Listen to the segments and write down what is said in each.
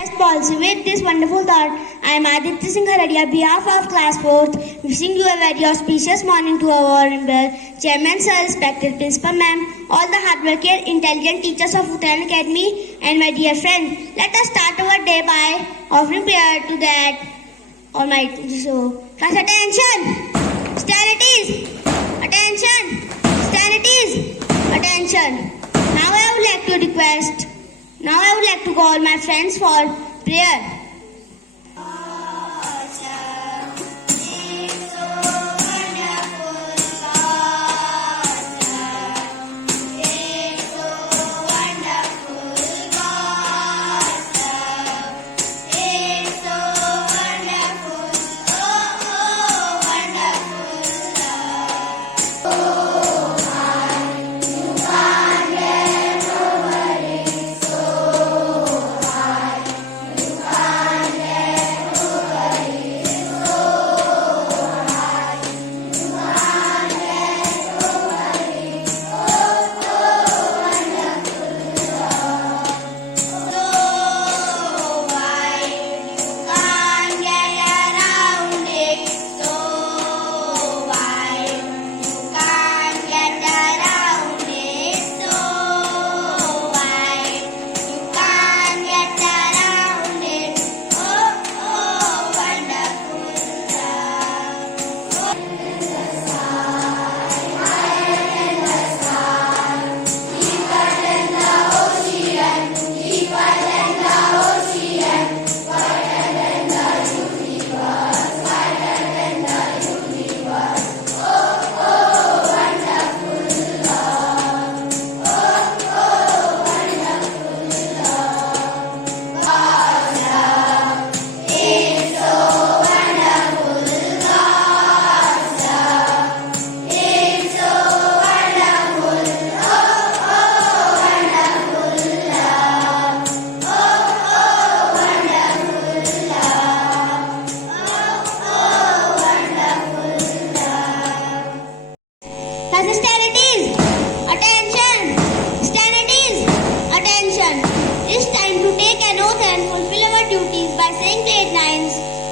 As policy with this wonderful thought, I am Aditya Singh Haradia, behalf of Class 4th, wishing you a very auspicious morning to our Honorable Chairman Sir, respected Principal Ma'am, all the hardworking, intelligent teachers of Uttarayan Academy, and my dear friend. Let us start our day by offering prayer to that Almighty. So, class attention! Stand at ease! Attention! Stand at ease! Attention! Now I would like to call my friends for prayer.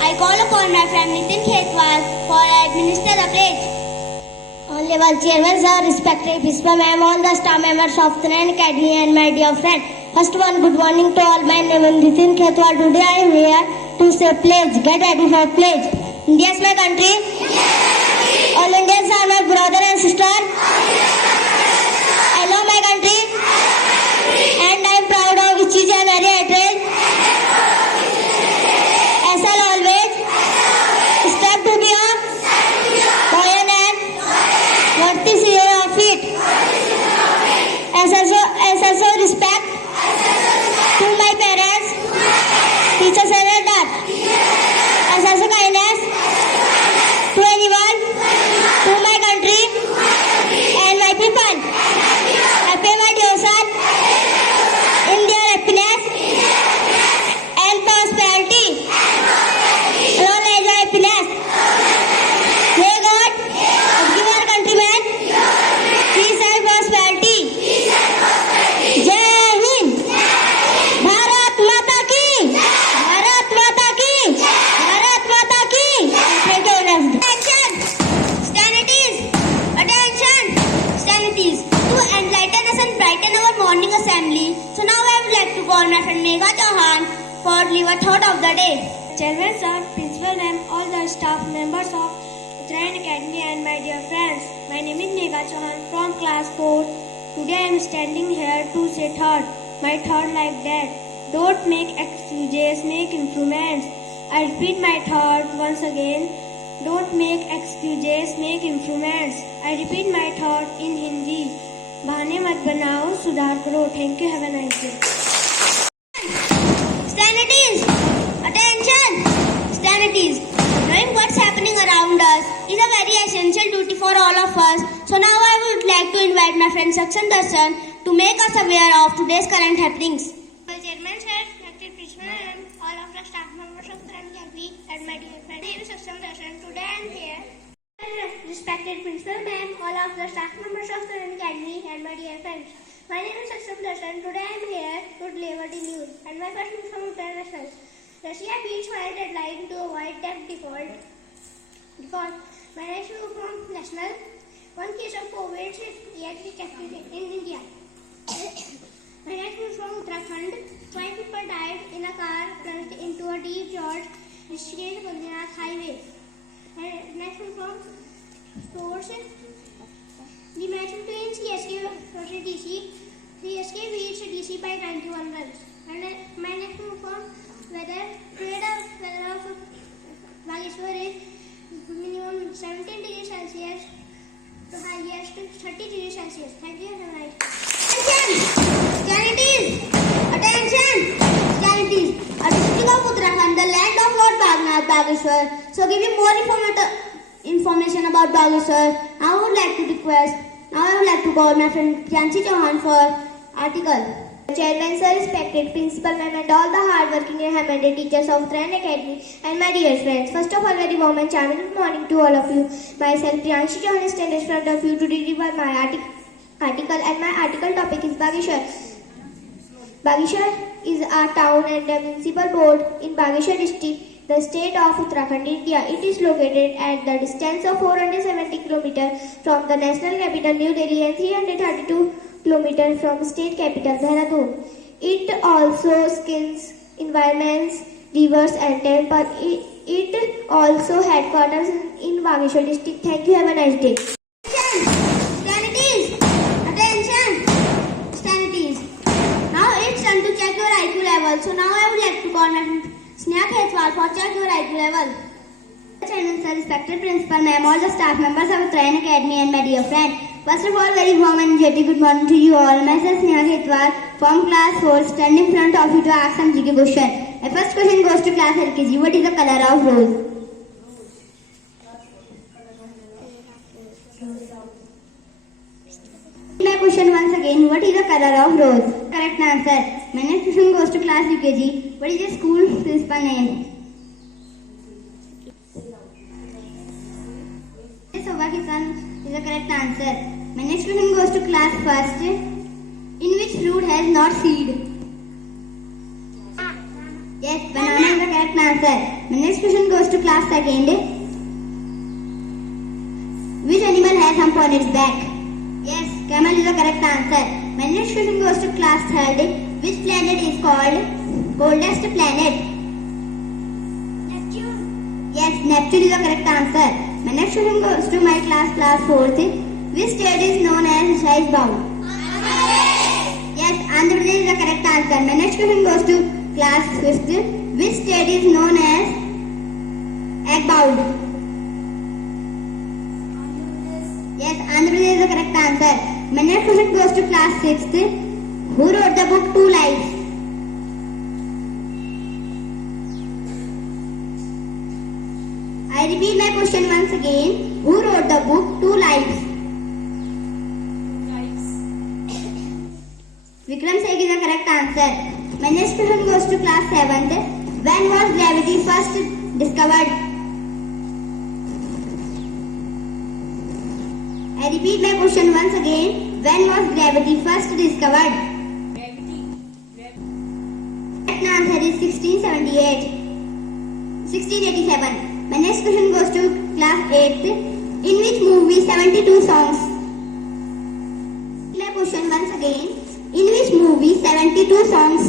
I call upon my friend Nitin Khetwal for administer the pledge. Honorable Chairman Sir, respected Principal Ma'am, all the staff members of Uttarayan Academy and my dear friend. First one, good morning to all. My name is Nitin Khetwal. Today I am here to say pledge. Get ready for pledge. India is my country. All Indians are my brother and sister. I love my country. And I am proud of each and every address. As I'll always step to be a loyal and worthy citizen of it. As also respect to my parents, teachers and elders. As also kindness to anyone, to my country and my people. I pay my devotion in their happiness and prosperity. Long life and happiness. May God give our countrymen peace and prosperity. Jai Hind. Bharat Mata Ki. Bharat Mata Ki. Bharat Mata Ki. Thank you. Attention. Stand at ease. Attention. Stand at ease. To enlighten us and brighten our morning assembly. So now I would like to call my friend Megha Chauhan for leave a thought of the day. Chairman Sir, Principal Ma'am, all the staff members of Uttarayan Academy and my dear friends. My name is Megha Chauhan from class 4. Today I am standing here to say thought. My thought like that. Don't make excuses, make improvements. I repeat my thought once again. Don't make excuses, make improvements. I repeat my thought in Hindi. बहाने मत बनाओ, सुधार करो. Thank you. Have a nice day. Stand at ease. Attention. Stand at ease. Knowing what's happening around us is a very essential duty for all of us. So now I would like to invite my friend Saksan Darshan to make us aware of today's current happenings. Chairman Sir, respected Principal and all of the staff members of Uttarayan Academy and my dear friend, my name is Saksan Darshan. Today I am here. Respected Principal Ma'am, all of the staff members of Uttarayan Academy and my dear friends. My name is Saksan Darshan. Today I am here to deliver the news. And my first news from Uttarayan Russia beats my deadline to avoid debt default. My next move from national. One case of COVID yet detected in India. My next move from Uttarakhand. 5 people died in a car plunged into a deep gorge, Rishikesh Badrinath highway. And next move from sports. The match between CSK versus DC. CSK beats DC by 91 runs. And my next move from weather. Weather of Bageshwar is minimum 17 degrees Celsius to highest 30 degrees Celsius. Thank you. Have a nice Attention! Attention! A district of Uttarakhand, the land of Lord Bageshwar. So give you more information about Bageshwar. I would like to call my friend Priyanshi Chauhan for article. Chairman sir, respected principal ma'am and all the hard-working and handed teachers of Uttarakhand Academy and my dear friends. First of all, very warm and charming good morning to all of you. Myself, Priyanshi Chauhan, stands in front of you to deliver my article and my article topic is Bageshwar. Bageshwar is a town and a municipal board in Bageshwar district, the state of Uttarakhand, India. It is located at the distance of 470 km from the national capital New Delhi and 332 km from state capital Dehradun. It also skins environments, rivers and temples. It also headquarters in Bageshwar district. Thank you. Have a nice day. Now it's time to check your IQ level. So now I would like to call my friend Sneha Khetwal for check your IQ level. Chairman sir, respected principal ma'am, all the staff members of Uttarakhand Academy and my dear friend. First of all, very warm and energetic good morning to you all. Myself Sneha Khetwal from class 4 standing in front of you to ask some GK question. My first question goes to class LKG. What is the color of rose? My question once again, what is the color of rose? Correct answer. My next question goes to class UKG. What is the school principal name? Sovakisan is the correct answer. My next question goes to class first. In which fruit has not seed? Yes, banana is the correct answer. My next question goes to class second. Which animal has hump on its back? Yes, camel is the correct answer. My next question goes to class third. Which planet is called coldest planet? Neptune. Yes, Neptune is the correct answer. My next question goes to my class fourth. Which state is known as rice bowl? Yes, Andhra Pradesh is the correct answer. My next question goes to class fifth. Which state is known as egg bowl? Yes, Andhra Pradesh is the correct answer. My next question goes to class 6th. Who wrote the book Two Lives? I repeat my question once again. Who wrote the book Two Lives? Vikram Seth is the correct answer. My next question goes to class 7th. When was gravity first discovered? I repeat my question once again. When was gravity first discovered? Correct answer is 1687. My next question goes to class 8th. In which movie 72 songs? My question once again. In which movie 72 songs?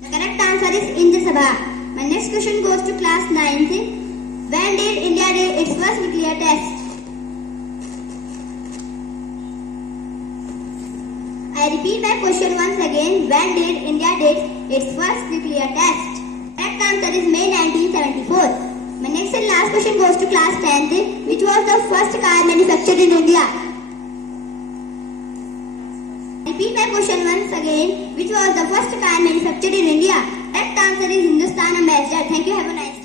The correct answer is Indra Sabha. My next question goes to class 9th. When did India do its first nuclear test? I repeat my question once again. When did India did its first nuclear test? Correct answer is May 1974. My next and last question goes to class 10th. Which was the first car manufactured in India? Repeat my question once again. Which was the first car manufactured in India? Correct answer is Hindustan Ambassador. Thank you. Have a nice day.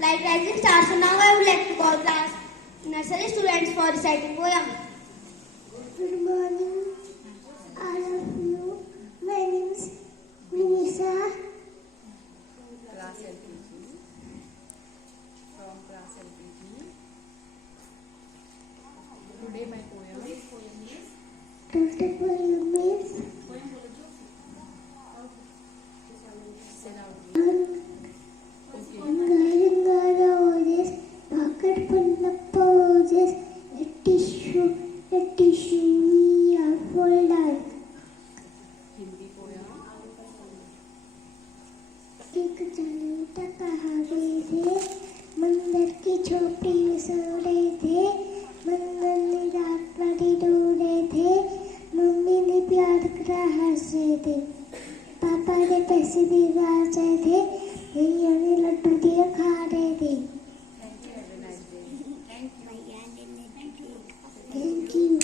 Like rising stars. So now I would like to call class nursery students for reciting poem. Good morning, all of you. My name is Vinisa. Class LKG. From class LKG. Today my tissue we are folded. एक जने कहावे थे मंदिर की छोटी सोरे थे मंदिर ने रात बड़ी दूरे थे मम्मी ने प्यार करा हंसे थे पापा ने पैसे दिवासे थे भैया ने लड्डू दिए खा रहे थे Thank you.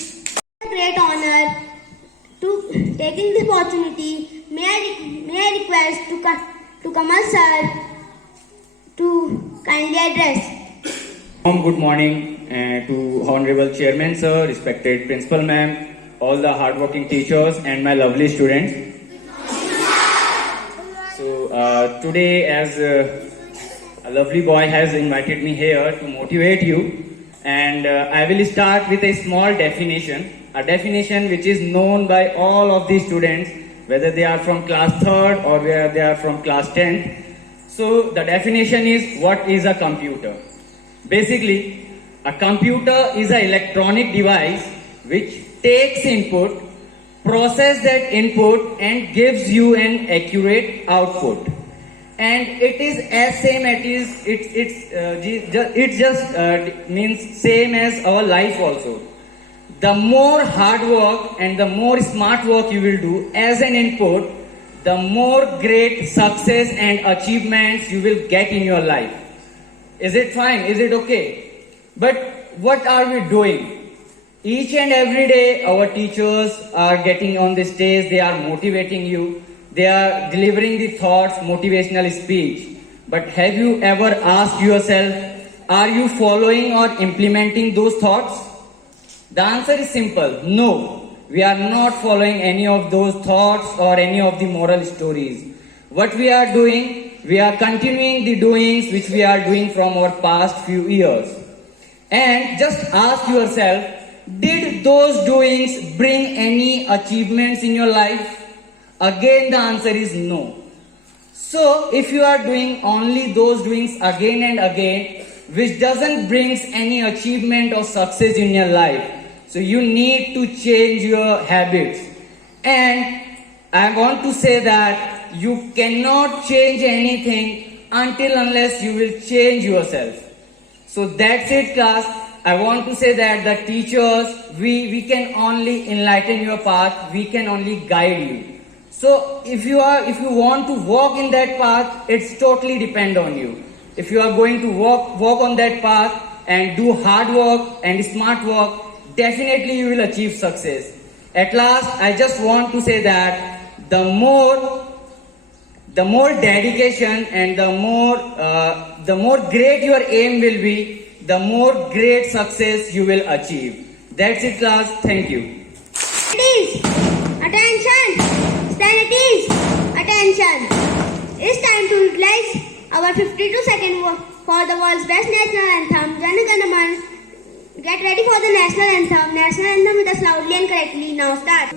A great honor to taking this opportunity. May I request to Kamal sir to kindly address. Good morning to Honorable Chairman sir, respected Principal ma'am, all the hardworking teachers and my lovely students. So today, as a lovely boy has invited me here to motivate you, and I will start with a small definition, a definition which is known by all of the students, whether they are from class 3rd or whether they are from class 10th. So the definition is, what is a computer? Basically, a computer is an electronic device which takes input, processes that input and gives you an accurate output. And it is as same as it just means same as our life also. The more hard work and the more smart work you will do as an input, the more great success and achievements you will get in your life. Is it fine? Is it okay? But what are we doing? Each and every day our teachers are getting on the stage, they are motivating you. They are delivering the thoughts, motivational speech. But have you ever asked yourself, are you following or implementing those thoughts? The answer is simple, no. We are not following any of those thoughts or any of the moral stories. What we are doing, we are continuing the doings which we are doing from our past few years. And just ask yourself, did those doings bring any achievements in your life? Again, the answer is no. So, if you are doing only those doings again and again, which doesn't brings any achievement or success in your life, so you need to change your habits. And I want to say that you cannot change anything until unless you will change yourself. So that's it, class. I want to say that the teachers, we can only enlighten your path, we can only guide you. So if you want to walk in that path, it's totally depend on you. If you are going to walk on that path and do hard work and smart work, definitely you will achieve success. At last, I just want to say that the more dedication and the more great your aim will be, the more great success you will achieve. That's it, class. Thank you. Please, attention! Stand at ease. Attention! It's time to utilize our 52-second for the world's best national anthem, Jana Gana Man. Get ready for the national anthem. National anthem with us loudly and correctly. Now start.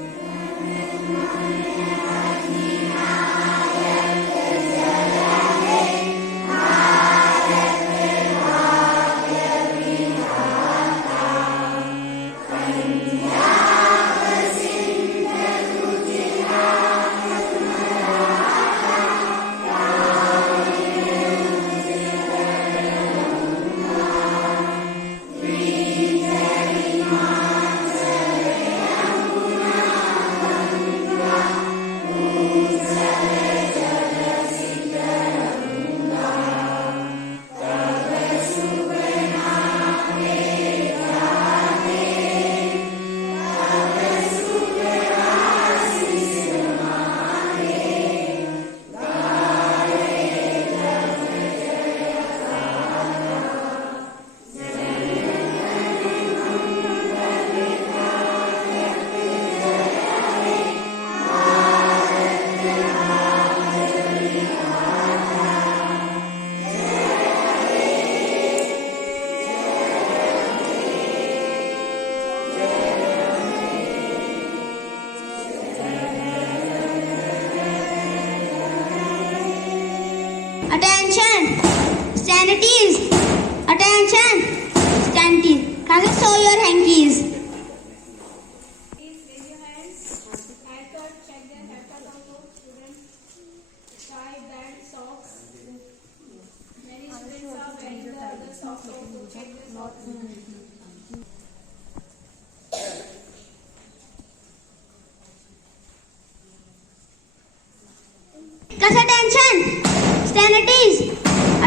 Sternities!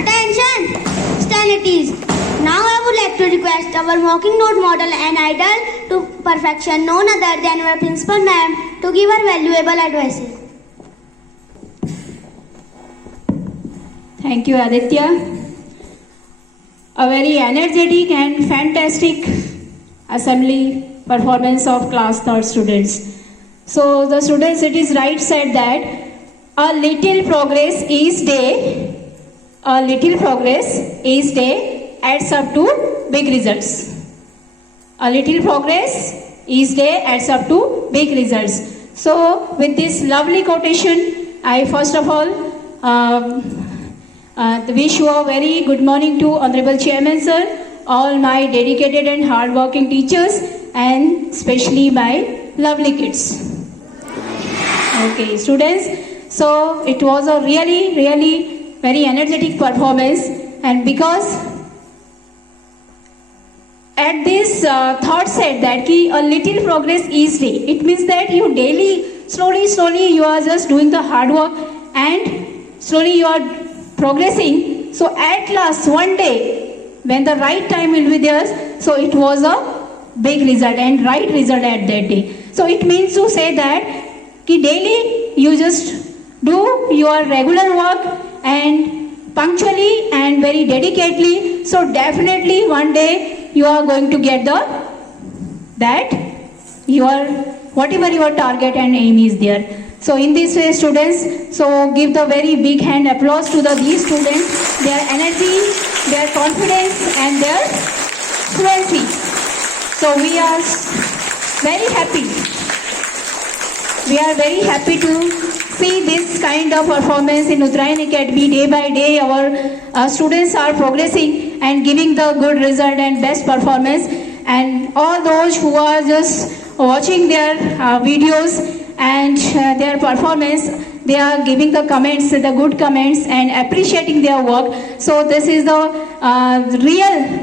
Attention! Sternities! Now I would like to request our walking note model and idol to perfection, none other than our principal ma'am, to give her valuable advices. Thank you, Aditya. A very energetic and fantastic assembly performance of class 3rd students. So the students, it is right said that a little progress each day, adds up to big results. A little progress each day adds up to big results. So with this lovely quotation, I first of all wish you a very good morning to Honorable Chairman Sir, all my dedicated and hard-working teachers, and especially my lovely kids. Okay, students. So it was a really very energetic performance, and because at this thought said that a little progress each day, it means that you daily, slowly you are just doing the hard work and slowly you are progressing. So at last one day when the right time will be there, so it was a big result and right result at that day. So it means to say that daily you just do your regular work and punctually and very dedicatedly. So definitely one day you are going to get whatever your target and aim is there. So in this way, students, so give the very big hand applause to these students, their energy, their confidence and their fluency. So we are very happy. We are very happy to see this kind of performance in Uttarayan Academy. Day by day our students are progressing and giving the good result and best performance. And all those who are just watching their videos and their performance, they are giving the comments, the good comments, and appreciating their work. So this is the real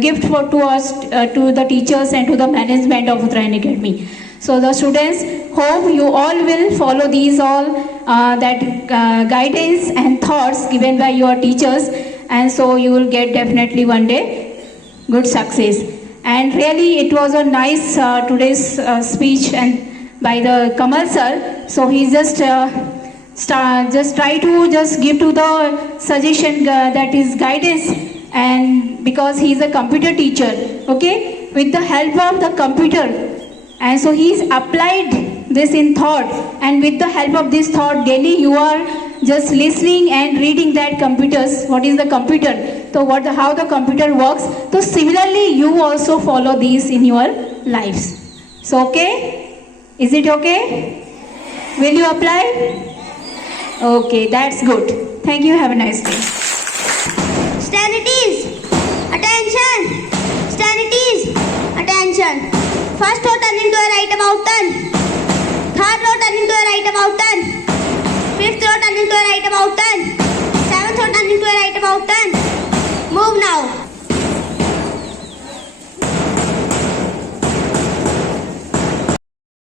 gift to us, to the teachers and to the management of Uttarayan Academy. So the students, hope you all will follow these all guidance and thoughts given by your teachers, and so you will get definitely one day good success. And really it was a nice today's speech and by the Kamal sir. So he just try to just give to the suggestion that is guidance, and because he is a computer teacher, okay, with the help of the computer. And so he's applied this in thought, and with the help of this thought, daily you are just listening and reading that computers, what is the computer, so how the computer works. So similarly, you also follow these in your lives. So okay, is it okay? Will you apply? Okay, that's good. Thank you. Have a nice day. Sternities! Attention! Sternities! Attention! First row turn into a right about turn. Third row turn into a right about turn. Fifth row turn into a right about turn.